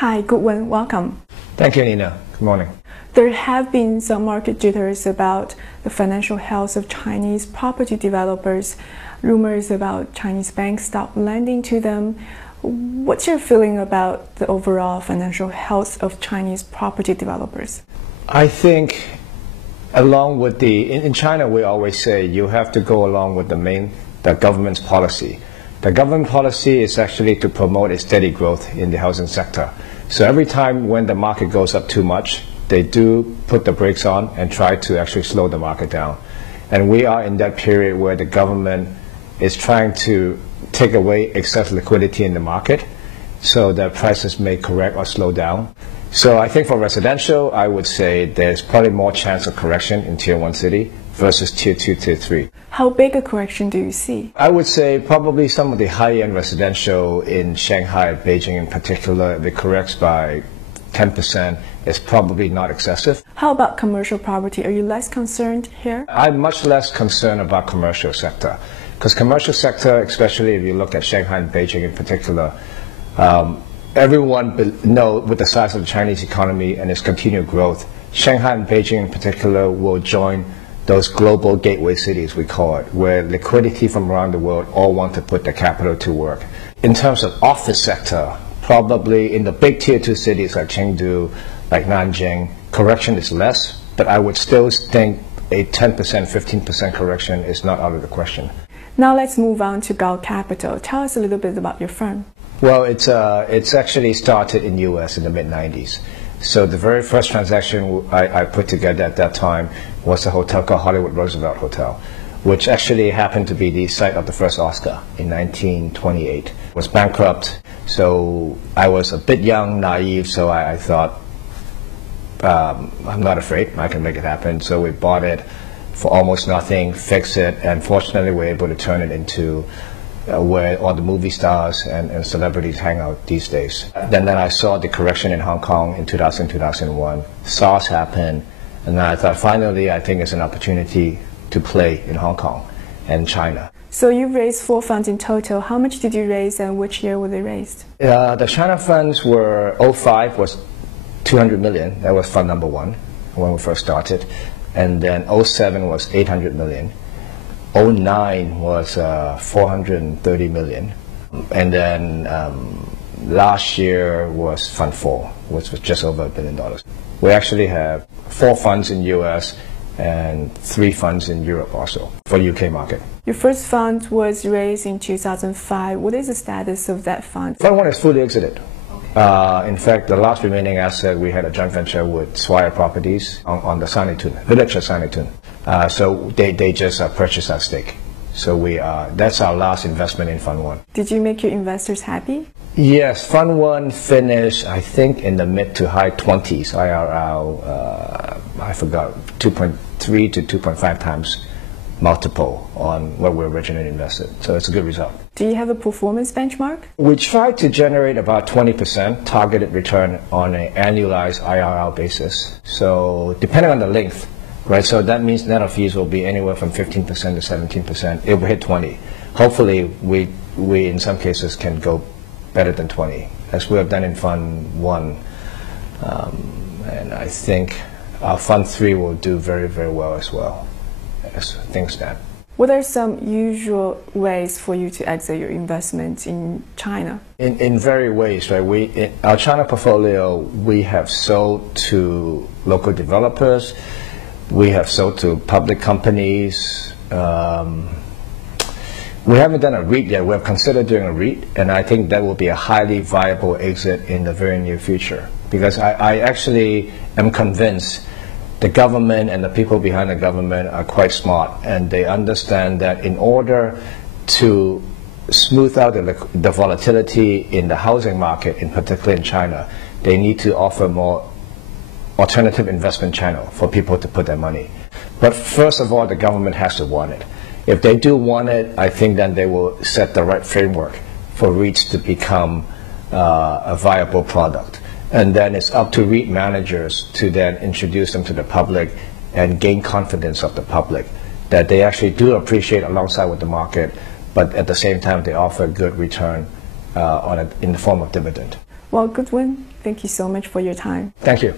Hi, Goodwin, welcome. Thank you, Nina. Good morning. There have been some market jitters about the financial health of Chinese property developers, rumors about Chinese banks stop lending to them. What's your feeling about the overall financial health of Chinese property developers? I think along with in China we always say you have to go along with the government's policy. The government policy is actually to promote a steady growth in the housing sector. So every time when the market goes up too much, they do put the brakes on and try to actually slow the market down. And we are in that period where the government is trying to take away excess liquidity in the market so that prices may correct or slow down. So I think for residential, I would say there's probably more chance of correction in Tier 1 city versus Tier 2, Tier 3. How big a correction do you see? I would say probably some of the high-end residential in Shanghai, Beijing in particular, if it corrects by 10%, is probably not excessive. How about commercial property? Are you less concerned here? I'm much less concerned about commercial sector. Because commercial sector, especially if you look at Shanghai and Beijing in particular, everyone knows with the size of the Chinese economy and its continued growth, Shanghai and Beijing in particular will join those global gateway cities, we call it, where liquidity from around the world all want to put their capital to work. In terms of office sector, probably in the big Tier 2 cities like Chengdu, like Nanjing, correction is less, but I would still think a 10%, 15% correction is not out of the question. Now let's move on to Gaw Capital. Tell us a little bit about your firm. Well, it's actually started in US in the mid-90s. So the very first transaction I put together at that time was a hotel called Hollywood Roosevelt Hotel, which actually happened to be the site of the first Oscar in 1928. It was bankrupt, so I was a bit young, naive, so I thought, I'm not afraid, I can make it happen. So we bought it for almost nothing, fixed it, and fortunately we were able to turn it into where all the movie stars and celebrities hang out these days. Then I saw the correction in Hong Kong in 2000, 2001. SARS happened, and then I thought finally I think it's an opportunity to play in Hong Kong and China. So you raised 4 funds in total. How much did you raise and which year were they raised? The China funds were, 05 was 200 million. That was fund number 1 when we first started. And then 07 was 800 million. 09 was 430 million. And then last year was Fund 4, which was just over $1 billion. We actually have 4 funds in US and 3 funds in Europe also for UK market. Your first fund was raised in 2005. What is the status of that fund? Fund 1 is fully exited. In fact, the last remaining asset, we had a joint venture with Swire Properties on the Sanlitun, village of Sanlitun. So they just purchased our stake. So that's our last investment in Fund 1. Did you make your investors happy? Yes, Fund 1 finished, I think, in the mid to high 20s IRR, I forgot, 2.3 to 2.5 times multiple on what we originally invested. So it's a good result. Do you have a performance benchmark? We try to generate about 20% targeted return on an annualized IRR basis. So depending on the length, right? So that means net of fees will be anywhere from 15% to 17%. It will hit 20. Hopefully we in some cases can go better than 20, as we have done in Fund 1. And I think our Fund 3 will do very, very well as well, as things stand. What are some usual ways for you to exit your investments in China? In various ways, right? In our China portfolio, we have sold to local developers, we have sold to public companies. We haven't done a REIT yet. We have considered doing a REIT, and I think that will be a highly viable exit in the very near future. Because I actually am convinced the government and the people behind the government are quite smart, and they understand that in order to smooth out the volatility in the housing market, in particular in China, they need to offer more alternative investment channel for people to put their money. But first of all, the government has to want it. If they do want it, I think then they will set the right framework for REITs to become a viable product. And then it's up to REIT managers to then introduce them to the public and gain confidence of the public that they actually do appreciate alongside with the market, but at the same time they offer good return in the form of dividend. Well, Goodwin, thank you so much for your time. Thank you.